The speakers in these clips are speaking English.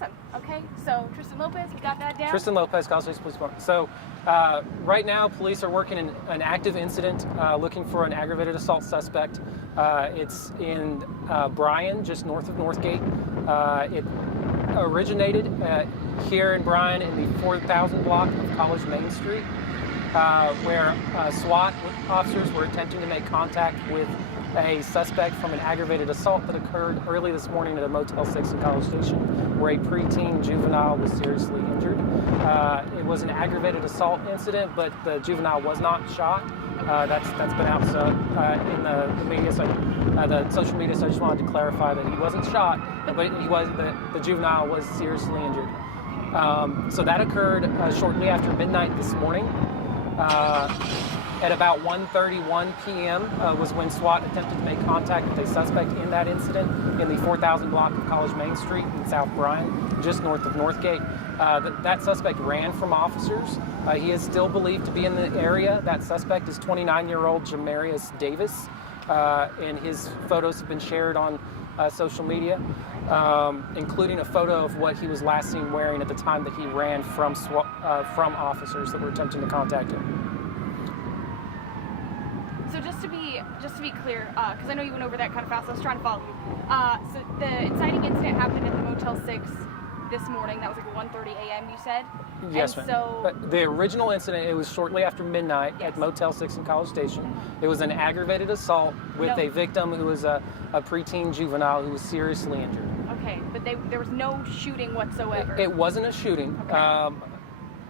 Awesome. Okay, so Tristen Lopez, we got that down? Tristen Lopez, College Police Department. So right now, police are working in an active incident looking for an aggravated assault suspect. It's in Bryan, just north of Northgate. It originated here in Bryan in the 4000 block of College Main Street, where SWAT officers were attempting to make contact with a suspect from an aggravated assault that occurred early this morning at a Motel 6 in College Station, where a preteen juvenile was seriously injured. It was an aggravated assault incident, but the juvenile was not shot. That's been out in the media, so the social media. So I just wanted to clarify that he wasn't shot, but the juvenile was seriously injured. So that occurred shortly after midnight this morning. At about 1:31 p.m. Was when SWAT attempted to make contact with a suspect in that incident in the 4000 block of College Main Street in South Bryan, just north of Northgate. That suspect ran from officers. He is still believed to be in the area. That suspect is 29-year-old Jamarious Davis, and his photos have been shared on social media, including a photo of what he was last seen wearing at the time that he ran from officers that were attempting to contact him. So just to be clear, because I know you went over that kind of fast, I was trying to follow you. So the inciting incident happened at the Motel 6 this morning. That was like 1:30 a.m. You said. Yes, ma'am. So the original incident, it was shortly after midnight at Motel 6 in College Station. It was an aggravated assault with a victim who was a preteen juvenile who was seriously injured. Okay, but there was no shooting whatsoever. It wasn't a shooting. Okay.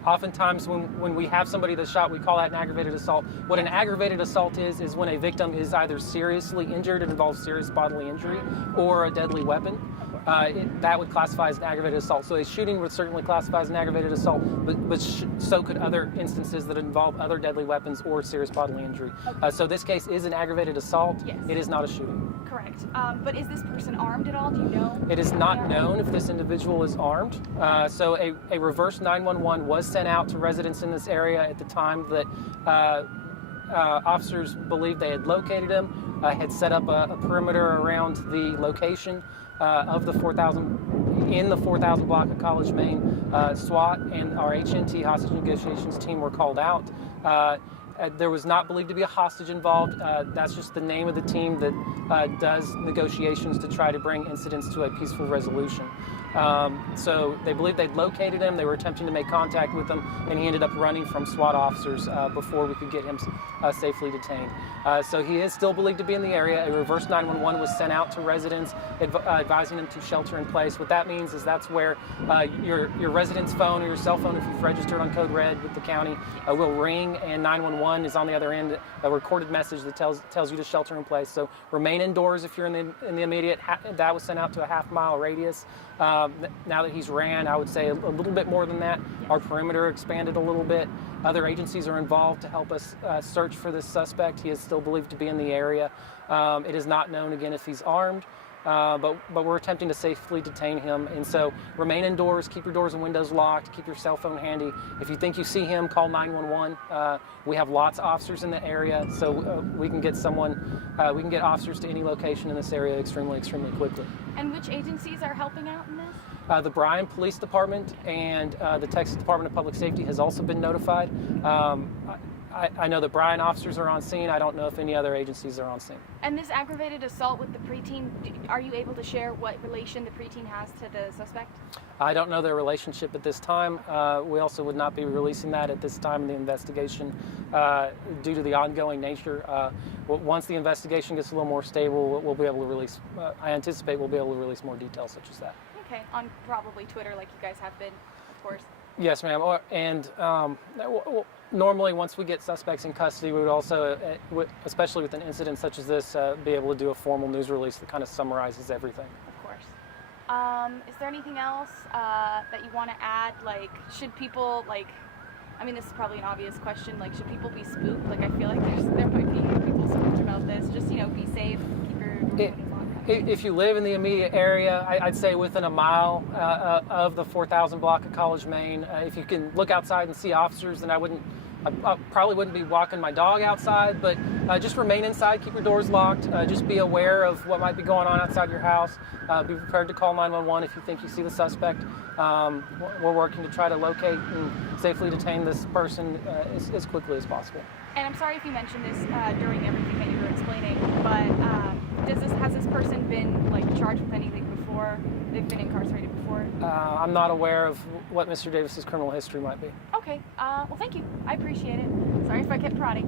Oftentimes when we have somebody that's shot, we call that an aggravated assault. What an aggravated assault is when a victim is either seriously injured, it involves serious bodily injury, or a deadly weapon. That would classify as an aggravated assault. So a shooting would certainly classify as an aggravated assault, but so could other instances that involve other deadly weapons or serious bodily injury. Okay. So this case is an aggravated assault. Yes. It is not a shooting. Correct. But is this person armed at all? Do you know? It is not known if this individual is armed. So a reverse 911 was sent out to residents in this area at the time that officers believed they had located him, had set up a perimeter around the location of the 4000 block of College Main. SWAT and our HNT hostage negotiations team were called out. There was not believed to be a hostage involved. That's just the name of the team that does negotiations to try to bring incidents to a peaceful resolution. So they believed they'd located him. They were attempting to make contact with him, and he ended up running from SWAT officers before we could get him safely detained. So he is still believed to be in the area. A reverse 911 was sent out to residents, advising them to shelter in place. What that means is that's where your resident's phone or your cell phone, if you've registered on Code Red with the county, will ring, and 911 is on the other end, a recorded message that tells you to shelter in place. So remain indoors if you're in the immediate. That was sent out to a half-mile radius. Now that he's ran, I would say a little bit more than that. Our perimeter expanded a little bit. Other agencies are involved to help us search for this suspect. He is still believed to be in the area. It is not known, again, if he's armed, but we're attempting to safely detain him. And so remain indoors, keep your doors and windows locked, keep your cell phone handy. If you think you see him, call 911. We have lots of officers in the area, so we can get officers to any location in this area extremely, extremely quickly. And which agencies are helping out in this? The Bryan Police Department and the Texas Department of Public Safety has also been notified. I know the Bryan officers are on scene. I don't know if any other agencies are on scene. And this aggravated assault with the preteen, are you able to share what relation the preteen has to the suspect? I don't know their relationship at this time. We also would not be releasing that at this time in the investigation due to the ongoing nature. Once the investigation gets a little more stable, we'll be able to release, I anticipate we'll be able to release more details such as that. Okay, on probably Twitter like you guys have been, of course. Yes, ma'am. And normally, once we get suspects in custody, we would also, especially with an incident such as this, be able to do a formal news release that kind of summarizes everything. Of course. Is there anything else that you want to add? Like, should people, I mean, this is probably an obvious question. Like, should people be spooked? Like, I feel like there might be people spooked about this. Just, be safe, keep your windows locked. If you live in the immediate area, I'd say within a mile of the 4000 block of College Main, if you can look outside and see officers, then I wouldn't I probably wouldn't be walking my dog outside, but just remain inside, keep your doors locked, just be aware of what might be going on outside your house. Be prepared to call 911 if you think you see the suspect. We're working to try to locate and safely detain this person as quickly as possible. And I'm sorry if you mentioned this during everything that you were explaining, but has this person been like charged with anything before? They've been incarcerated before? I'm not aware of what Mr. Davis's criminal history might be. Okay. Well, thank you. I appreciate it. Sorry if I kept prodding.